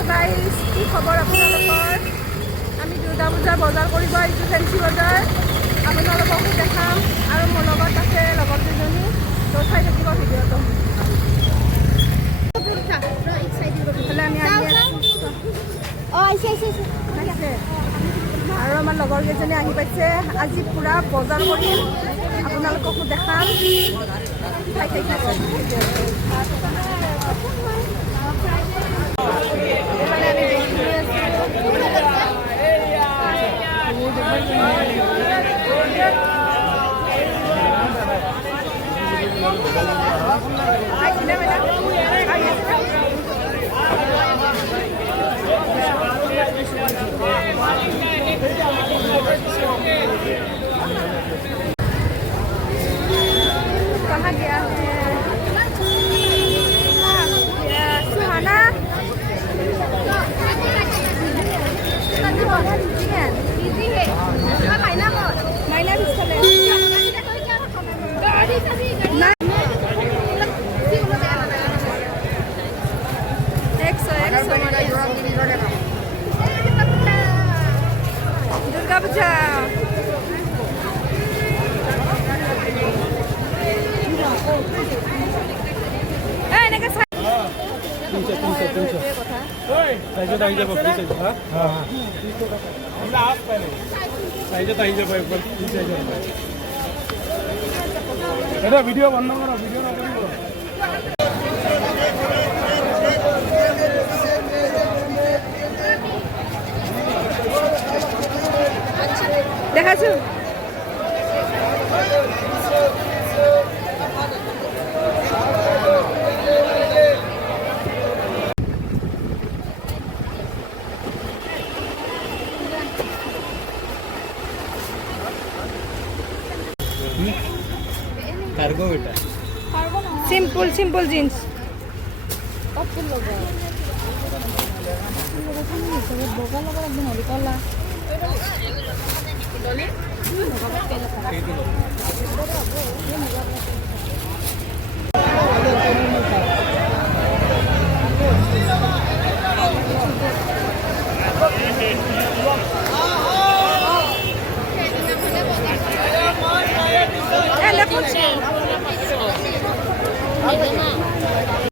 hello guys की खबर आपनलोকৰ আমি দুৰ্গা পূজাৰ বজাৰ কৰিব আহিছোঁ ফেন্সি বজাৰ आपनलोককো দেখাম আৰু মোৰ লগত আছে লগৰ দুজনী তো চাই থাকিব ভিডিঅটো হলে আমি আহি আছো আৰু আমাৰ লগৰ কেইজনী আহি পাইছে আজি পুৰা বজাৰ কৰিম आपनलोককো দেখাম চাই থাকিব कहाँ गया है सुहाना माइना दुर्गा पूजा ভিডিও বন্ধ করো ভিডিও না করো দেখাছো कार्गो बेटा सिंपल सिंपल जीन्स